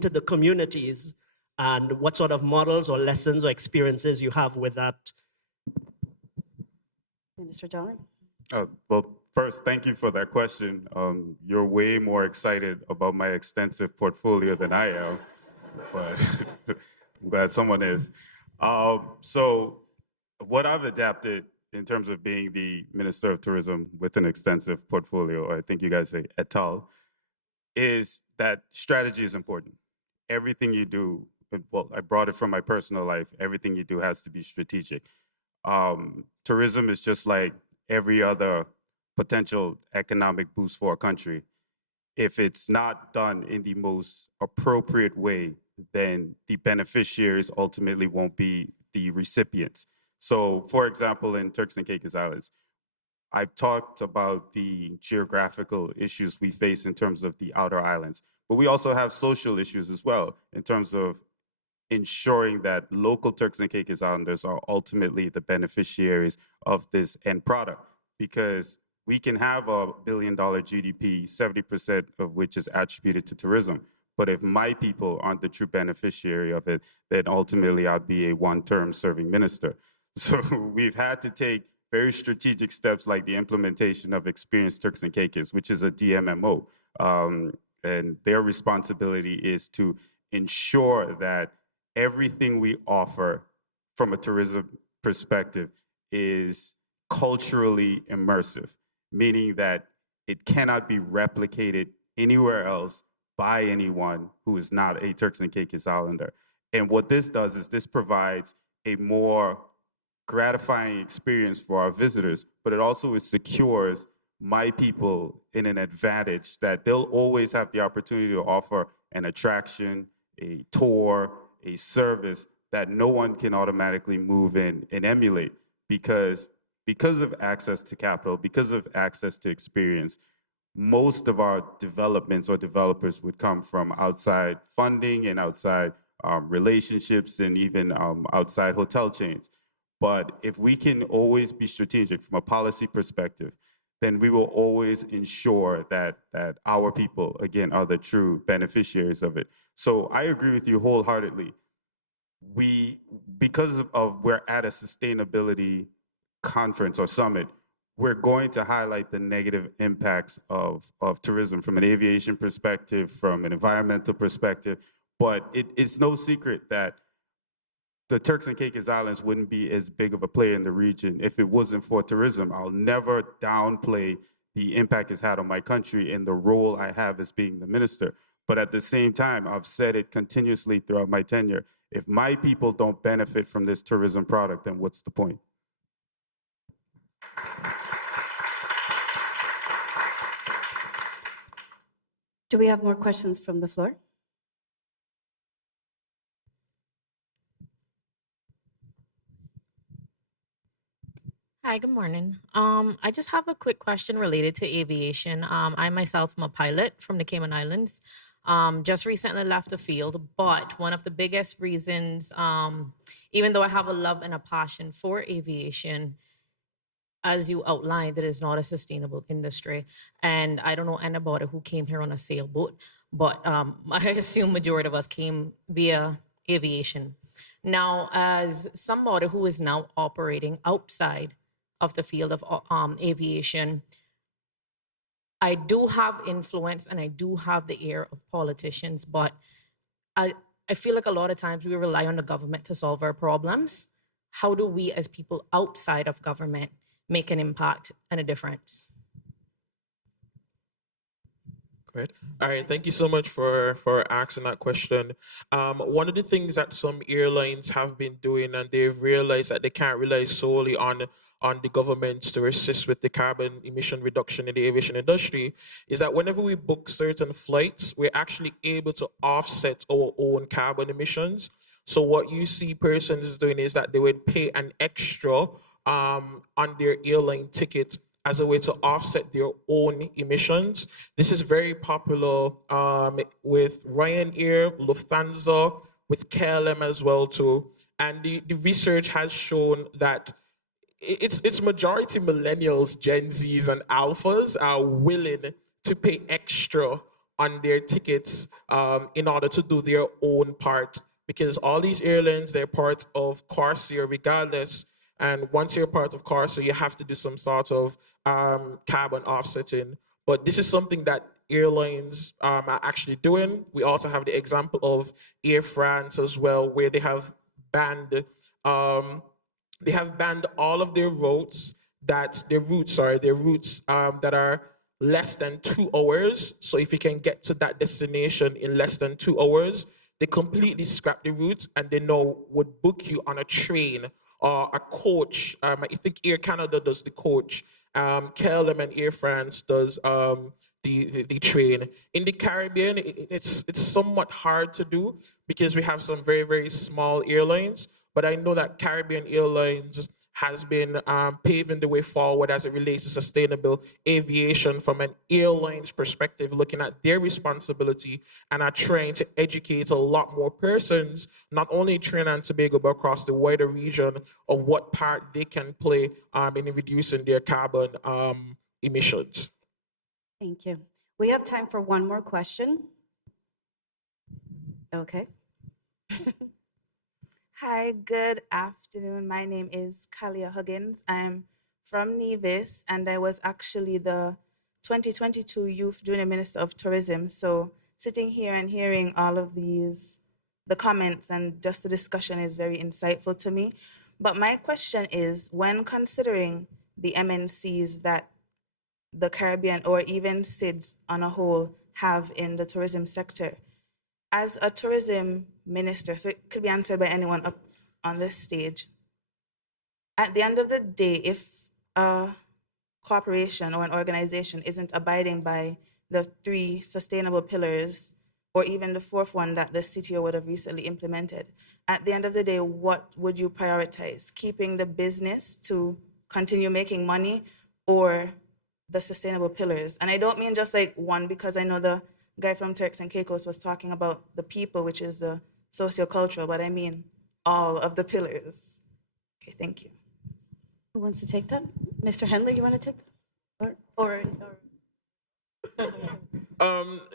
to the communities, and what sort of models or lessons or experiences you have with that. Minister John? Well, first, thank you for that question. You're way more excited about my extensive portfolio than I am, but I'm glad someone is. So what I've adapted in terms of being the Minister of Tourism with an extensive portfolio, or I think you guys say et al., is that strategy is important. Everything you do, well, I brought it from my personal life, everything you do has to be strategic. Tourism is just like every other potential economic boost for a country. If it's not done in the most appropriate way, then the beneficiaries ultimately won't be the recipients. So, for example, in Turks and Caicos Islands, I've talked about the geographical issues we face in terms of the outer islands, but we also have social issues as well in terms of ensuring that local Turks and Caicos Islanders are ultimately the beneficiaries of this end product. Because we can have $1 billion GDP, 70% of which is attributed to tourism. But if my people aren't the true beneficiary of it, then ultimately I'll be a one-term serving minister. So we've had to take very strategic steps like the implementation of Experienced Turks and Caicos, which is a DMMO. And their responsibility is to ensure that everything we offer from a tourism perspective is culturally immersive, meaning that it cannot be replicated anywhere else by anyone who is not a Turks and Caicos Islander. And what this does is this provides a more gratifying experience for our visitors, but it also secures my people in an advantage that they'll always have the opportunity to offer an attraction, a tour, a service that no one can automatically move in and emulate because of access to capital, because of access to experience. Most of our developments or developers would come from outside funding and outside relationships and even outside hotel chains. But if we can always be strategic from a policy perspective, then we will always ensure that our people, again, are the true beneficiaries of it. So I agree with you wholeheartedly. Because we're at a sustainability conference or summit, we're going to highlight the negative impacts of tourism from an aviation perspective, from an environmental perspective. But it's no secret that the Turks and Caicos Islands wouldn't be as big of a player in the region if it wasn't for tourism. I'll never downplay the impact it's had on my country and the role I have as being the minister. But at the same time, I've said it continuously throughout my tenure, if my people don't benefit from this tourism product, then what's the point? Do we have more questions from the floor? Hi, good morning. I just have a quick question related to aviation. I myself am a pilot from the Cayman Islands. Just recently left the field, but one of the biggest reasons, even though I have a love and a passion for aviation, as you outlined, it is not a sustainable industry. And I don't know anybody who came here on a sailboat, but I assume majority of us came via aviation. Now, as somebody who is now operating outside of the field of aviation, I do have influence and I do have the ear of politicians, but I feel like a lot of times we rely on the government to solve our problems. How do we as people outside of government make an impact and a difference? Great. All right. Thank you so much for asking that question. One of the things that some airlines have been doing, and they've realized that they can't rely solely on the government to assist with the carbon emission reduction in the aviation industry, is that whenever we book certain flights, we're actually able to offset our own carbon emissions. So what you see persons doing is that they would pay an extra on their airline ticket as a way to offset their own emissions. This is very popular with Ryanair, Lufthansa, with KLM as well too. And the research has shown that it's majority millennials, Gen Zs, and alphas are willing to pay extra on their tickets in order to do their own part. Because all these airlines, they're part of Corsair regardless. And once you're part of Corsair, you have to do some sort of carbon offsetting. But this is something that airlines are actually doing. We also have the example of Air France as well, where they have banned all of their routes that are less than 2 hours. So if you can get to that destination in less than 2 hours, they completely scrap the route and they now would book you on a train or a coach. I think Air Canada does the coach. KLM and Air France does the train. In the Caribbean, it's somewhat hard to do because we have some very, very small airlines. But I know that Caribbean Airlines has been paving the way forward as it relates to sustainable aviation from an airline's perspective, looking at their responsibility and are trying to educate a lot more persons, not only in Trinidad and Tobago, but across the wider region of what part they can play in reducing their carbon emissions. Thank you. We have time for one more question. Okay. Hi, good afternoon. My name is Kalia Huggins. I'm from Nevis, and I was actually the 2022 Youth Junior Minister of Tourism. So sitting here and hearing all of the comments and just the discussion is very insightful to me. But my question is, when considering the MNCs that the Caribbean or even SIDS on a whole have in the tourism sector, as a tourism minister, so it could be answered by anyone up on this stage, at the end of the day, if a corporation or an organization isn't abiding by the 3 sustainable pillars, or even the 4th one that the CTO would have recently implemented, at the end of the day, what would you prioritize? Keeping the business to continue making money, or the sustainable pillars? And I don't mean just like one, because I know the guy from Turks and Caicos was talking about the people, which is the sociocultural, but I mean all of the pillars. Okay, thank you. Who wants to take that? Mr. Henley, you want to take that?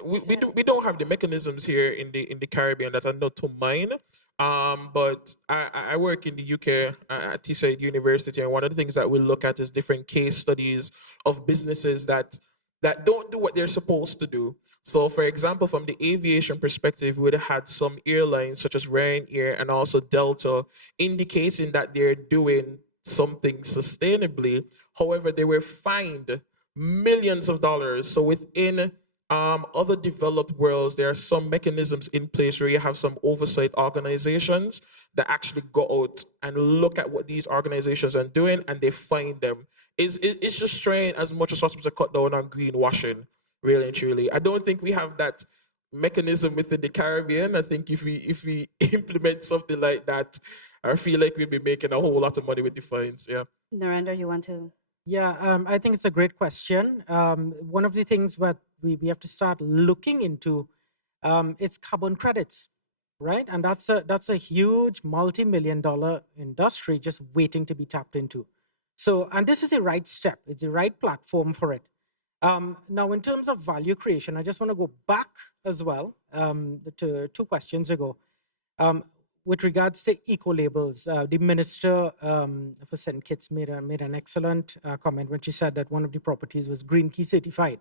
We don't have the mechanisms here in the Caribbean that are not to mine. But I work in the UK at Teesside University, and one of the things that we look at is different case studies of businesses that don't do what they're supposed to do. So, for example, from the aviation perspective, we would have had some airlines such as Ryanair and also Delta indicating that they're doing something sustainably. However, they were fined millions of dollars. So within other developed worlds, there are some mechanisms in place where you have some oversight organizations that actually go out and look at what these organizations are doing and they fine them. It's just trying as much as possible to cut down on greenwashing, really and truly. I don't think we have that mechanism within the Caribbean. I think if we implement something like that, I feel like we'll be making a whole lot of money with the fines. Yeah. Narendra, you want to? Yeah, I think it's a great question. One of the things that we have to start looking into, it's carbon credits, right? And that's a huge multi-million-dollar industry just waiting to be tapped into. So, and this is the right step. It's the right platform for it. Now, in terms of value creation, I just want to go back as well to 2 questions ago. With regards to eco-labels, the Minister for St. Kitts made an excellent comment when she said that one of the properties was Green Key certified.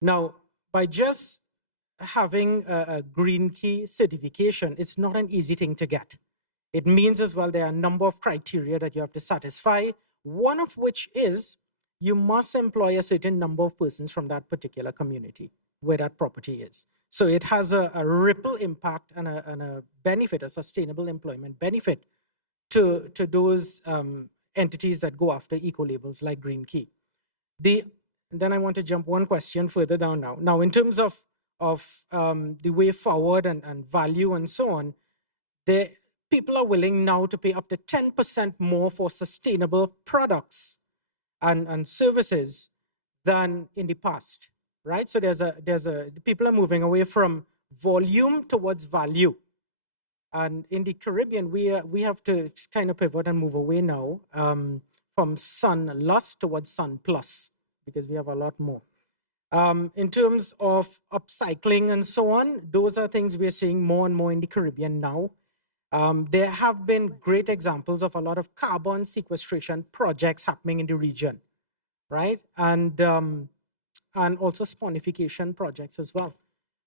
Now, by just having a Green Key certification, it's not an easy thing to get. It means as well there are a number of criteria that you have to satisfy, one of which is you must employ a certain number of persons from that particular community where that property is. So it has a ripple impact and a benefit, a sustainable employment benefit to those entities that go after eco-labels like Green Key. Then I want to jump one question further down now. Now, in terms of the way forward and value and so on, people are willing now to pay up to 10% more for sustainable products and services than in the past. Right, so people are moving away from volume towards value, and in the Caribbean we have to kind of pivot and move away now from sun lust towards sun plus, because we have a lot more. In terms of upcycling and so on, those are things we're seeing more and more in the Caribbean now. There have been great examples of a lot of carbon sequestration projects happening in the region, right? And also spawnification projects as well.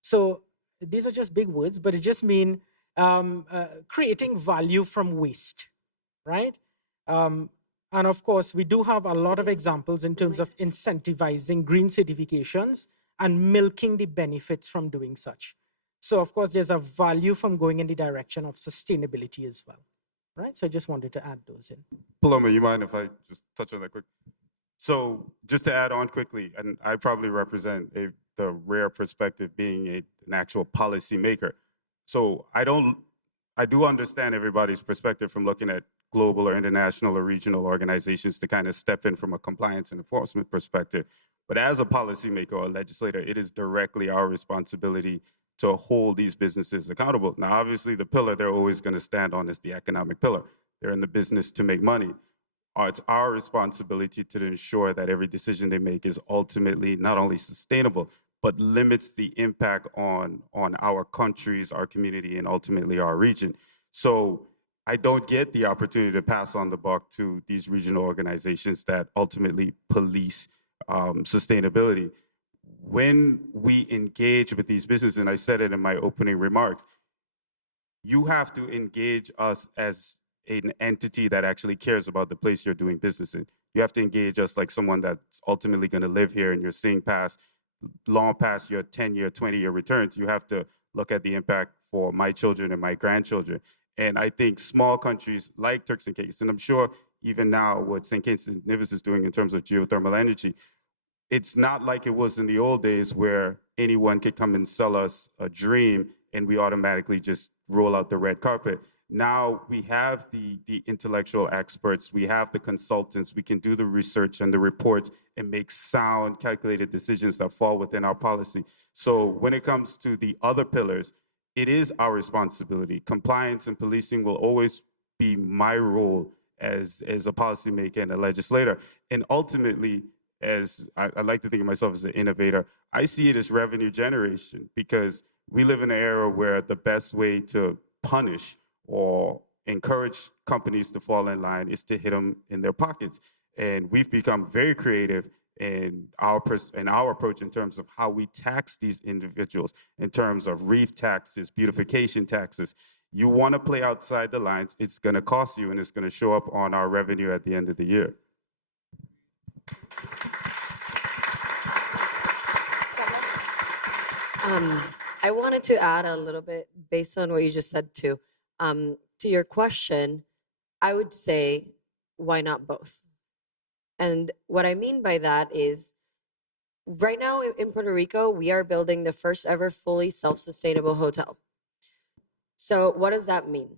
So these are just big words, but it just means creating value from waste, right? And of course, we do have a lot of examples in terms of incentivizing green certifications and milking the benefits from doing such. So of course, there's a value from going in the direction of sustainability as well, right? So I just wanted to add those in. Paloma, you mind if I just touch on that quick? So just to add on quickly, and I probably represent the rare perspective being an actual policy maker. So I do understand everybody's perspective from looking at global or international or regional organizations to kind of step in from a compliance and enforcement perspective. But as a policymaker or legislator, it is directly our responsibility to hold these businesses accountable. Now, obviously, the pillar they're always going to stand on is the economic pillar. They're in the business to make money. It's our responsibility to ensure that every decision they make is ultimately not only sustainable, but limits the impact on our countries, our community, and ultimately our region. So I don't get the opportunity to pass on the buck to these regional organizations that ultimately police sustainability. When we engage with these businesses, and I said it in my opening remarks, you have to engage us as an entity that actually cares about the place you're doing business in. You have to engage us like someone that's ultimately going to live here, and you're seeing long past your 10-year, 20-year returns. You have to look at the impact for my children and my grandchildren. And I think small countries like Turks and Caicos, and I'm sure even now what St. Kitts and Nevis is doing in terms of geothermal energy, it's not like it was in the old days where anyone could come and sell us a dream and we automatically just roll out the red carpet. Now we have the intellectual experts, we have the consultants, we can do the research and the reports and make sound, calculated decisions that fall within our policy. So when it comes to the other pillars, it is our responsibility. Compliance and policing will always be my role as a policymaker and a legislator. And ultimately, as I like to think of myself as an innovator, I see it as revenue generation, because we live in an era where the best way to punish or encourage companies to fall in line is to hit them in their pockets. And we've become very creative in our approach in terms of how we tax these individuals, in terms of reef taxes, beautification taxes. You want to play outside the lines, it's going to cost you, and it's going to show up on our revenue at the end of the year. I wanted to add a little bit based on what you just said too. To your question, I would say, why not both? And what I mean by that is, right now in Puerto Rico, we are building the first ever fully self-sustainable hotel. So what does that mean?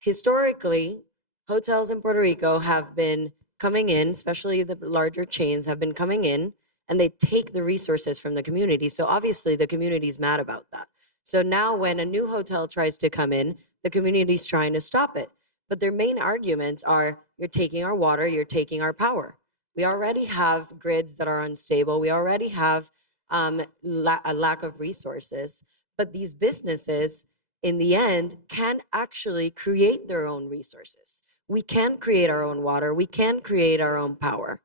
Historically, hotels in Puerto Rico have been coming in, especially the larger chains have been coming in, and they take the resources from the community. So obviously the community's mad about that. So now when a new hotel tries to come in, the community's trying to stop it. But their main arguments are, you're taking our water, you're taking our power. We already have grids that are unstable. We already have a lack of resources. But these businesses, in the end, can actually create their own resources. We can create our own water. We can create our own power.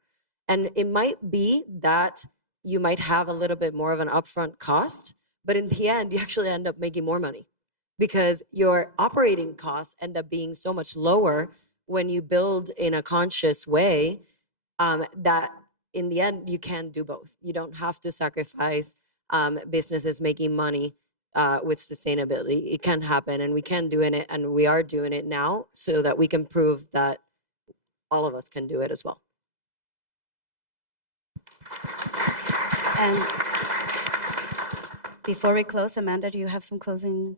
And it might be that you might have a little bit more of an upfront cost, but in the end, you actually end up making more money, because your operating costs end up being so much lower when you build in a conscious way, that in the end, you can do both. You don't have to sacrifice businesses making money with sustainability. It can happen, and we can do it, and we are doing it now, so that we can prove that all of us can do it as well. And before we close, Amanda, do you have some closing?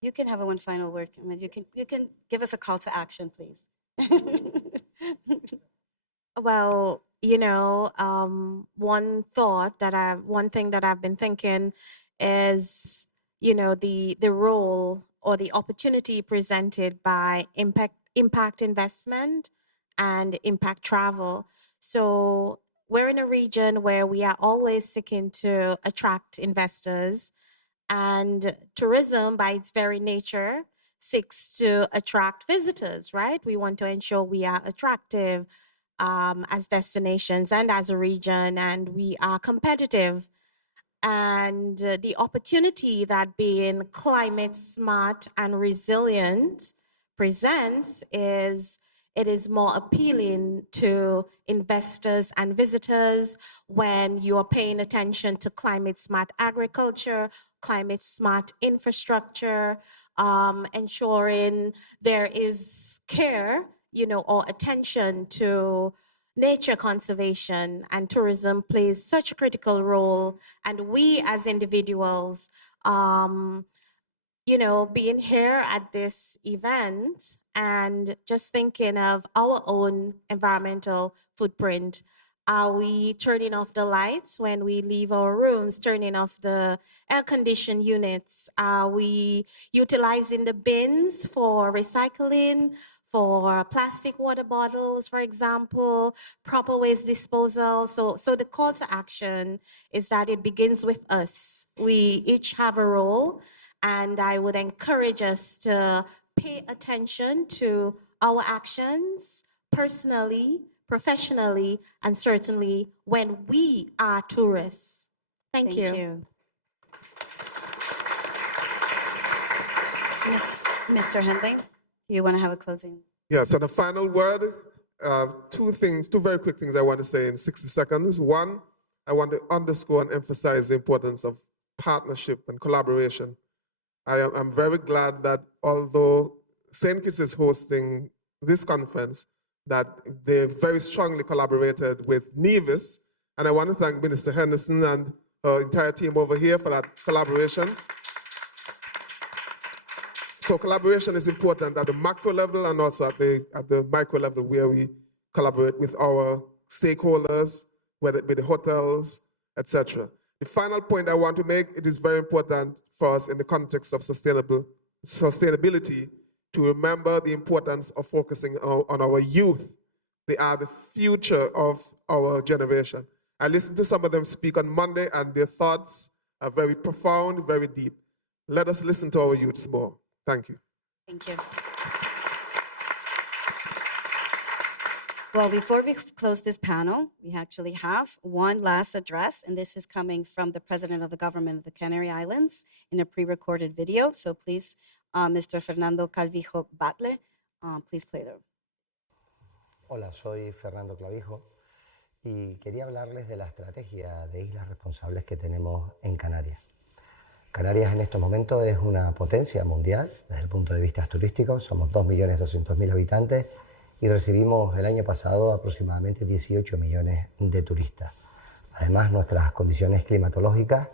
You can have one final word. I mean, you can give us a call to action, please. Well, one thing that I've been thinking is, the role or the opportunity presented by impact investment and impact travel. So we're in a region where we are always seeking to attract investors, and tourism by its very nature seeks to attract visitors, right? We want to ensure we are attractive as destinations and as a region, and we are competitive. And the opportunity that being climate smart and resilient presents is it is more appealing to investors and visitors when you are paying attention to climate smart agriculture, climate smart infrastructure, ensuring there is care, or attention to nature conservation, and tourism plays such a critical role. And we as individuals, being here at this event and just thinking of our own environmental footprint. Are we turning off the lights when we leave our rooms, turning off the air-conditioned units? Are we utilizing the bins for recycling, for plastic water bottles, for example, proper waste disposal? So the call to action is that it begins with us. We each have a role, and I would encourage us to pay attention to our actions personally, professionally, and certainly when we are tourists. Thank you. Mr. Hendling, do you want to have a closing? Yeah, so the final word, two very quick things I want to say in 60 seconds. One, I want to underscore and emphasize the importance of partnership and collaboration. I'm very glad that although St. Kitts is hosting this conference, that they very strongly collaborated with Nevis, and I want to thank Minister Henderson and her entire team over here for that collaboration. So collaboration is important at the macro level and also at the micro level, where we collaborate with our stakeholders, whether it be the hotels, etc. The final point I want to make, it is very important for us in the context of sustainability to remember the importance of focusing on our youth. They are the future of our generation. I listened to some of them speak on Monday, and their thoughts are very profound, very deep. Let us listen to our youths more. Thank you. Thank you. Well, before we close this panel, we actually have one last address, and this is coming from the President of the Government of the Canary Islands in a pre-recorded video. So please, Mr. Fernando Calvijo Batle, please play the. Hola, soy Fernando Clavijo y quería hablarles de la estrategia de islas responsables que tenemos en Canarias. Canarias en estos momentos es una potencia mundial desde el punto de vista turístico. Somos 2.200.000 habitantes y recibimos el año pasado aproximadamente 18 millones de turistas. Además, nuestras condiciones climatológicas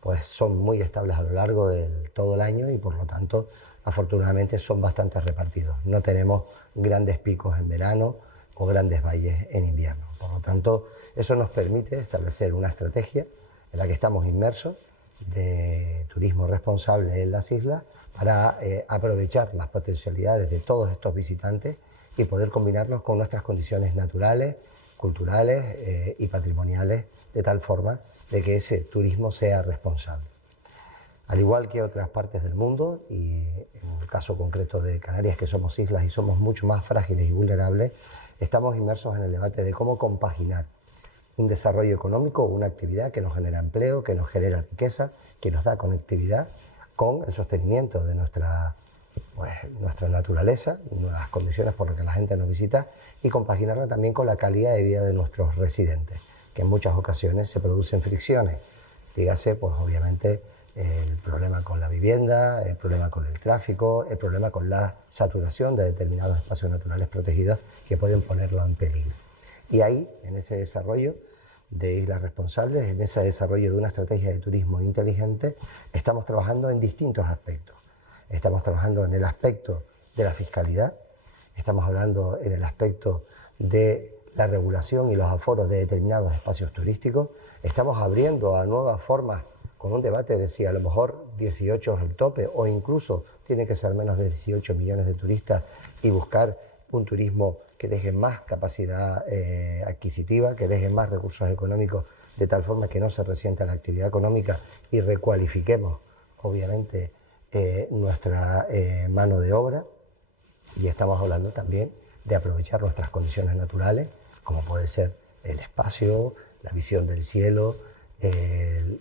pues, son muy estables a lo largo de todo el año y por lo tanto, afortunadamente, son bastante repartidos. No tenemos grandes picos en verano o grandes valles en invierno. Por lo tanto, eso nos permite establecer una estrategia en la que estamos inmersos de turismo responsable en las islas para aprovechar las potencialidades de todos estos visitantes y poder combinarlos con nuestras condiciones naturales, culturales y patrimoniales, de tal forma de que ese turismo sea responsable. Al igual que otras partes del mundo, y en el caso concreto de Canarias, que somos islas y somos mucho más frágiles y vulnerables, estamos inmersos en el debate de cómo compaginar un desarrollo económico, una actividad que nos genera empleo, que nos genera riqueza, que nos da conectividad con el sostenimiento de nuestra naturaleza, las condiciones por las que la gente nos visita, y compaginarla también con la calidad de vida de nuestros residentes, que en muchas ocasiones se producen fricciones. Dígase, pues obviamente, el problema con la vivienda, el problema con el tráfico, el problema con la saturación de determinados espacios naturales protegidos que pueden ponerlo en peligro. Y ahí, en ese desarrollo de islas responsables, en ese desarrollo de una estrategia de turismo inteligente, estamos trabajando en distintos aspectos. Estamos trabajando en el aspecto de la fiscalidad, estamos hablando en el aspecto de la regulación y los aforos de determinados espacios turísticos, estamos abriendo a nuevas formas con un debate de si a lo mejor 18 es el tope o incluso tiene que ser menos de 18 millones de turistas y buscar un turismo que deje más capacidad adquisitiva, que deje más recursos económicos, de tal forma que no se resienta la actividad económica y recualifiquemos, obviamente, nuestra mano de obra. Y estamos hablando también de aprovechar nuestras condiciones naturales, como puede ser el espacio, la visión del cielo,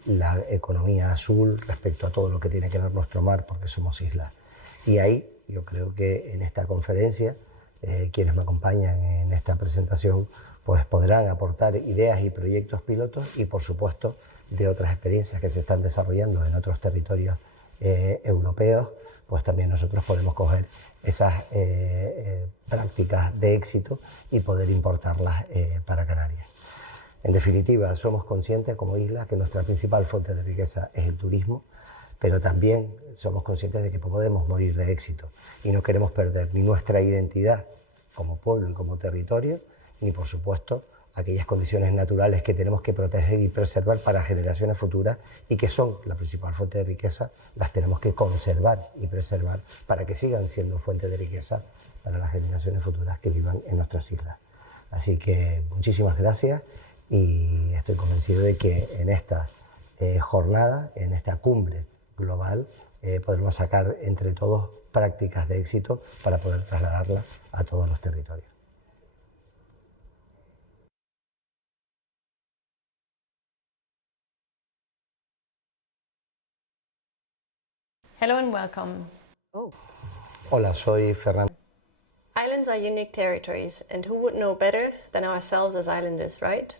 la economía azul respecto a todo lo que tiene que ver nuestro mar, porque somos islas. Y ahí yo creo que en esta conferencia, quienes me acompañan en esta presentación, pues podrán aportar ideas y proyectos pilotos y, por supuesto, de otras experiencias que se están desarrollando en otros territorios europeos, pues también nosotros podemos coger esas prácticas de éxito y poder importarlas para Canarias. En definitiva, somos conscientes como isla que nuestra principal fuente de riqueza es el turismo, pero también somos conscientes de que podemos morir de éxito y no queremos perder ni nuestra identidad como pueblo y como territorio, ni por supuesto aquellas condiciones naturales que tenemos que proteger y preservar para generaciones futuras y que son la principal fuente de riqueza, las tenemos que conservar y preservar para que sigan siendo fuente de riqueza para las generaciones futuras que vivan en nuestras islas. Así que muchísimas gracias y estoy convencido de que en esta jornada, en esta cumbre global, podremos sacar entre todos prácticas de éxito para poder trasladarlas a todos los territorios. Hello and welcome. Oh. Hola, soy Fernando. Islands are unique territories, and who would know better than ourselves as islanders, right?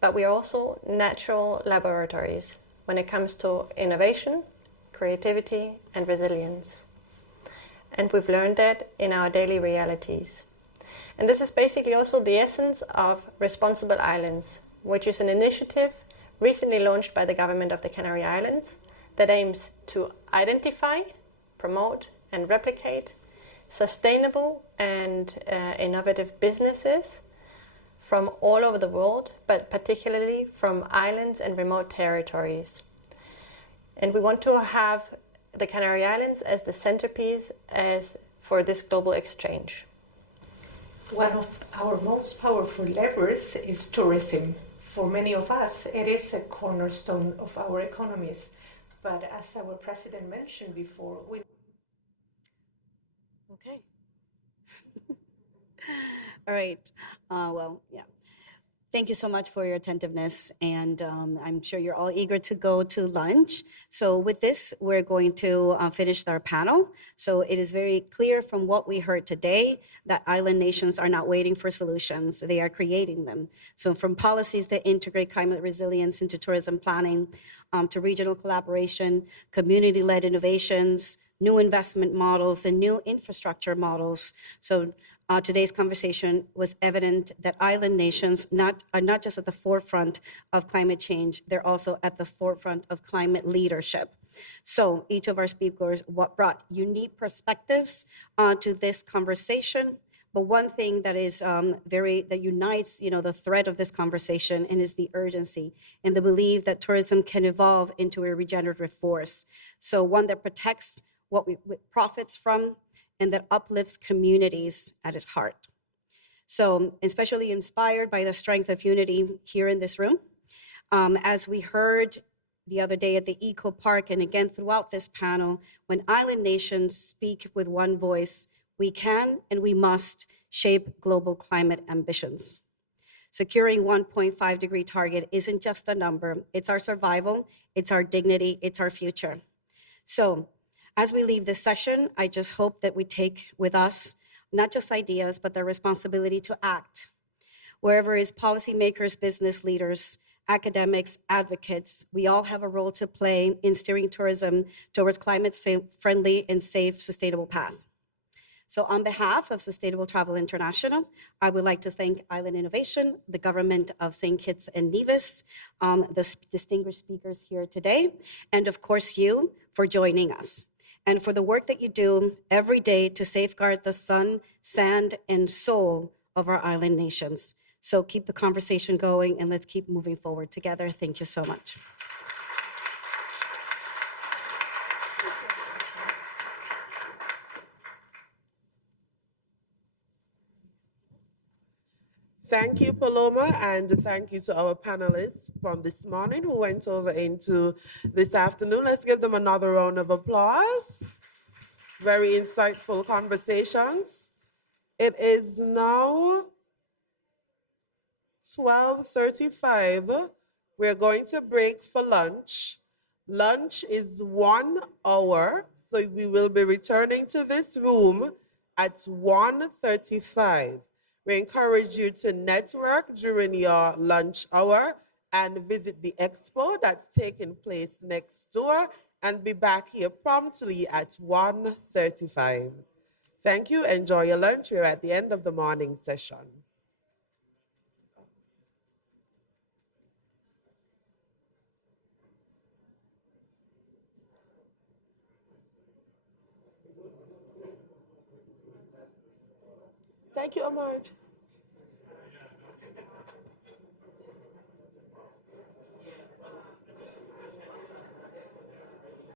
But we are also natural laboratories when it comes to innovation, creativity, and resilience. And we've learned that in our daily realities. And this is basically also the essence of Responsible Islands, which is an initiative recently launched by the government of the Canary Islands that aims to identify, promote, and replicate sustainable and innovative businesses from all over the world, but particularly from islands and remote territories. And we want to have the Canary Islands as the centerpiece for this global exchange. One of our most powerful levers is tourism. For many of us, it is a cornerstone of our economies. But as our president mentioned before, we... Okay. All right. Well, yeah. Thank you so much for your attentiveness, and I'm sure you're all eager to go to lunch. So with this, we're going to finish our panel. So it is very clear from what we heard today that island nations are not waiting for solutions, they are creating them. So from policies that integrate climate resilience into tourism planning, to regional collaboration, community-led innovations, new investment models, and new infrastructure models. So today's conversation was evident that island nations are not just at the forefront of climate change, they're also at the forefront of climate leadership. So each of our speakers brought unique perspectives to this conversation. But one thing that is that unites, the thread of this conversation and is the urgency and the belief that tourism can evolve into a regenerative force. So one that protects what we profits from and that uplifts communities at its heart. So especially inspired by the strength of unity here in this room, as we heard the other day at the Eco Park and again throughout this panel, when island nations speak with one voice, we can and we must shape global climate ambitions. Securing 1.5 degree target isn't just a number, it's our survival, it's our dignity, it's our future. So as we leave this session, I just hope that we take with us not just ideas, but the responsibility to act. Wherever is policymakers, business leaders, academics, advocates, we all have a role to play in steering tourism towards climate-friendly and safe, sustainable path. So on behalf of Sustainable Travel International, I would like to thank Island Innovation, the government of St. Kitts and Nevis, the distinguished speakers here today, and of course you for joining us, and for the work that you do every day to safeguard the sun, sand, and soul of our island nations. So keep the conversation going and let's keep moving forward together. Thank you so much. Thank you, Paloma, and thank you to our panelists from this morning who went over into this afternoon. Let's give them another round of applause. Very insightful conversations. It is now 12:35. We're going to break for lunch. Lunch is 1 hour, so we will be returning to this room at 1:35. We encourage you to network during your lunch hour and visit the expo that's taking place next door and be back here promptly at 1:35. Thank you. Enjoy your lunch. We're at the end of the morning session. Thank you, Amaj.